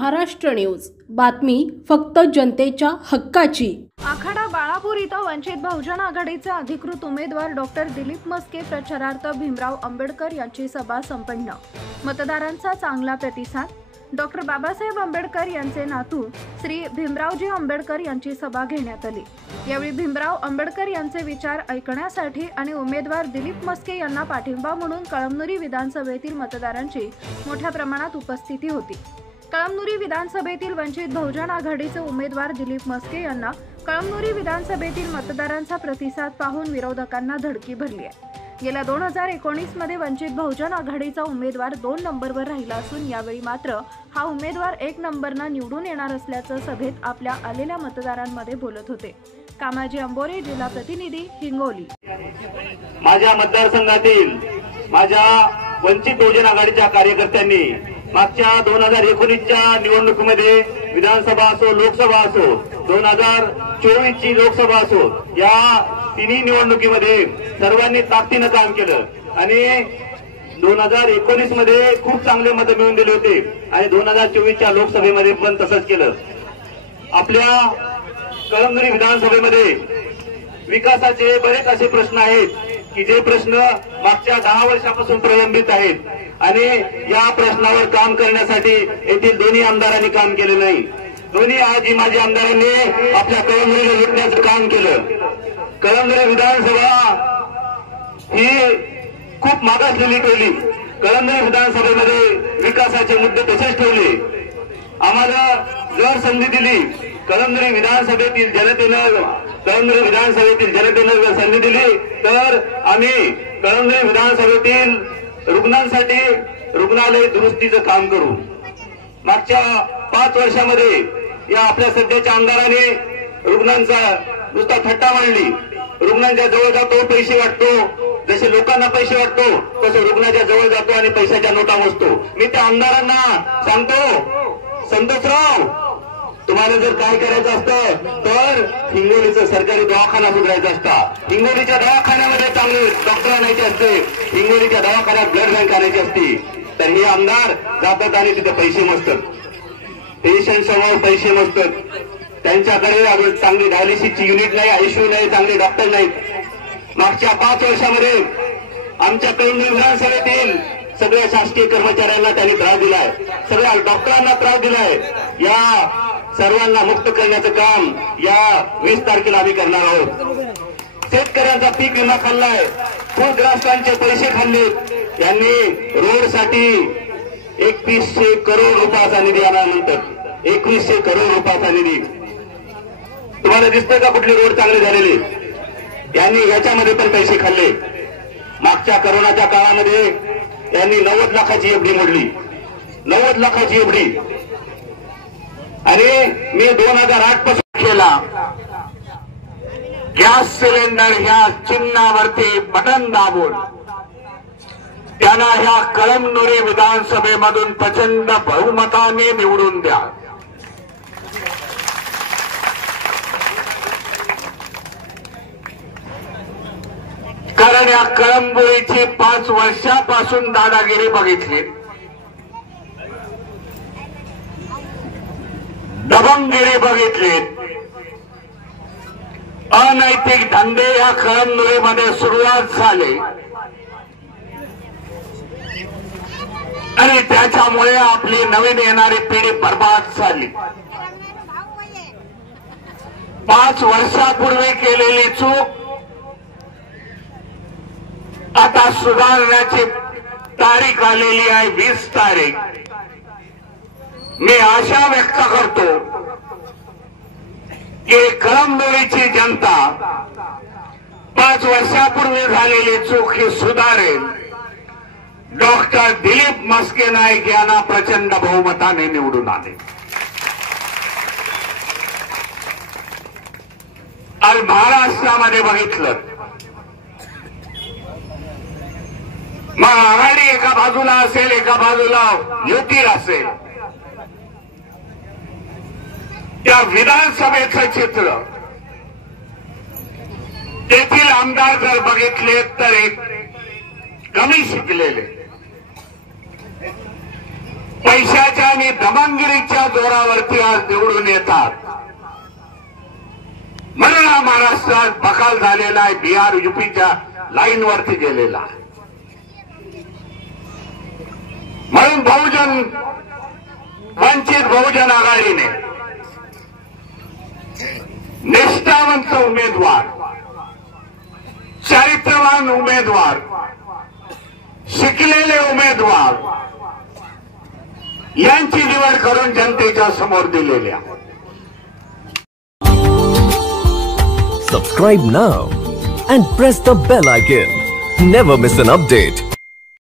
Maharashtra news, बातमी फक्त जनतेच्या हक्काची। आखाडा बाळापूर इथं वंचित बहुजन आघाडीचे अधिकृत उमेदवार डॉक्टर दिलीप मस्के प्रचारार्थ भीमराव आंबेडकर यांची सभा संपन्न। मतदारांचा चांगला प्रतिसाद। डॉक्टर बाबासाहेब आंबेडकर यांचे नातू श्री भीमरावजी आंबेडकर यांची सभा घेण्यात आली। यावेळी भीमराव आंबेडकर यांचे विचार ऐकण्यासाठी आणि उमेदवार दिलीप मस्के यांना पाठिंबा म्हणून कळमनुरी विधानसभेतील मतदारांची मोठ्या प्रमाणात उपस्थिती होती। कळमनुरी विधानसभेतील वंचित बहुजन आघाडीचे उमेदवार दिलीप मस्के यांना कळमनुरी विधानसभेतील मतदारांचा प्रतिसाद पाहून विरोधकांना धडकी भरली आहे। गेल्या 2019 मध्ये वंचित बहुजन आघाडीचा उमेदवार 2 नंबरवर राहिला असून यावेळी मात्र हा उमेदवार 1 नंबरनं निवडून येणार असल्याचं सभेत आपल्या आलेल्या मतदारांमध्ये बोलत होते। कामाजी अंबोरे, जिल्हा प्रतिनिधी, हिंगोली। माझ्या मतदारसंघातील माझ्या वंचित बहुजन आघाडीच्या कार्यकर्त्यांनी मागच्या 2019च्या निवडणुकीमध्ये विधानसभा असो, लोकसभा असो, 2024ची लोकसभा असो, या तिन्ही निवडणुकीमध्ये सर्वांनी ताकदीनं काम केलं आणि 2019 मध्ये खूप चांगले मत मिळवून दिले होते आणि 2024च्या लोकसभेमध्ये पण तसंच केलं। आपल्या कळमनुरी विधानसभेमध्ये विकासाचे बरेच असे प्रश्न आहेत की जे प्रश्न मागच्या 10 वर्षापासून प्रलंबित आहेत आणि या प्रश्नावर काम करण्यासाठी येथील दोन्ही आमदारांनी काम केले नाही। दोन्ही आजी माजी आमदारांनी आपल्या कळमनुरीला लुटण्याचं काम केलं। कळमनुरी विधानसभा ही खूप मागासलेली ठेवली। कळमनुरी विधानसभेमध्ये विकासाचे मुद्दे तसेच ठेवले। आम्हाला जर संधी दिली, कळमनुरी विधानसभेतील जनतेनं जर संधी दिली तर आम्ही कळमनुरी विधानसभेतील रुग्णांसाठी रुग्णालय दुरुस्तीचं काम करू। मागच्या 5 वर्षामध्ये या आपल्या सध्याच्या आमदारांनी रुग्णांचा नुसता थट्टा मांडली। रुग्णांच्या जवळ जातो, पैसे वाटतो, जसे लोकांना पैसे वाटतो तसं रुग्णाच्या जवळ जातो आणि पैशाच्या नोटा मोजतो। मी त्या आमदारांना सांगतो, संतोषराव, तुम्हाला जर काय करायचं असतं तर हिंगोलीचं सरकारी दवाखाना सुधारायचा असता। हिंगोलीच्या दवाखान्यामध्ये चांगले डॉक्टर आणायचे असते, हिंगोलीच्या दवाखान्यात ब्लड बँक आणायची असती। तर हे आमदार जातात आणि तिथे पैसे मोजतात, पेशंट समोर पैसे मोजतात। त्यांच्याकडे चांगली डायलिसिसची युनिट नाही, आयसीयू नाही, चांगले डॉक्टर नाहीत। मागच्या 5 वर्षामध्ये आमच्या कळमनुरी विधानसभेतील सगळ्या शासकीय कर्मचाऱ्यांना त्यांनी त्रास दिलाय, सगळ्या डॉक्टरांना त्रास दिलाय। या सर्वांना मुक्त करण्याचं काम या 20 तारखेला आम्ही करणार आहोत। शेतकऱ्यांचा पीक विमा खाल्लाय, पूरग्रस्तांचे पैसे खाल्ले। त्यांनी रोडसाठी 2100 करोड रुपयाचा निधी आला म्हणतात, 2100 करोड रुपयाचा निधी। तुम्हाला दिसतंय का कुठले रोड चांगले झालेले? यांनी याच्यामध्ये पण पैसे खाल्ले। मागच्या कोरोनाच्या काळामध्ये यांनी 90 लाखाची एफडी मोडली, 90 लाखाची एफडी। अरे मी 2008 पासून केला। गॅस सिलेंडर ह्या चिन्हावरती बटन दाबून त्यांना ह्या कळमनुरी विधानसभेमधून प्रचंड बहुमताने निवडून द्या। कारण या कळमनुरीची 5 वर्षापासून दादागिरी बघितली, दबंगगिरी बघितली, अनैतिक धंदे या कळमनुरीमध्ये सुरुवात झाली आणि त्याच्यामुळे आपली नवीन येणारी पिढी बर्बाद झाली। 5 वर्षापूर्वी केलेली चूक आता सुधारण्याची तारीख आलेली आहे, 20 तारीख। मी आशा व्यक्त करतो की कळमनुरीची जनता 5 वर्षापूर्वी झालेली चूक ही सुधारेल। डॉक्टर दिलीप मस्के नाईक यांना प्रचंड बहुमताने निवडून आले। आज महाराष्ट्रामध्ये बघितलं, मग आघाडी एका बाजूला असेल, एका बाजूला युती असेल, त्या विधानसभेचं चित्र तेथील आमदार जर बघितले तर एक कमी शिकलेले पैशाच्या आणि दमनगिरीच्या जोरावरती आज निवडून येतात, म्हणून हा महाराष्ट्रात बकाल झालेला आहे, बिहार युपीच्या लाईनवरती गेलेला. म्हणून वंचित बहुजन आघाडीने निष्ठावंत उमेदवार, चरित्रवान उमेदवार, शिकलेले उमेदवार यांची निवड करून जनतेच्या समोर दिलेल्या. Subscribe now and press the bell icon. Never miss an update.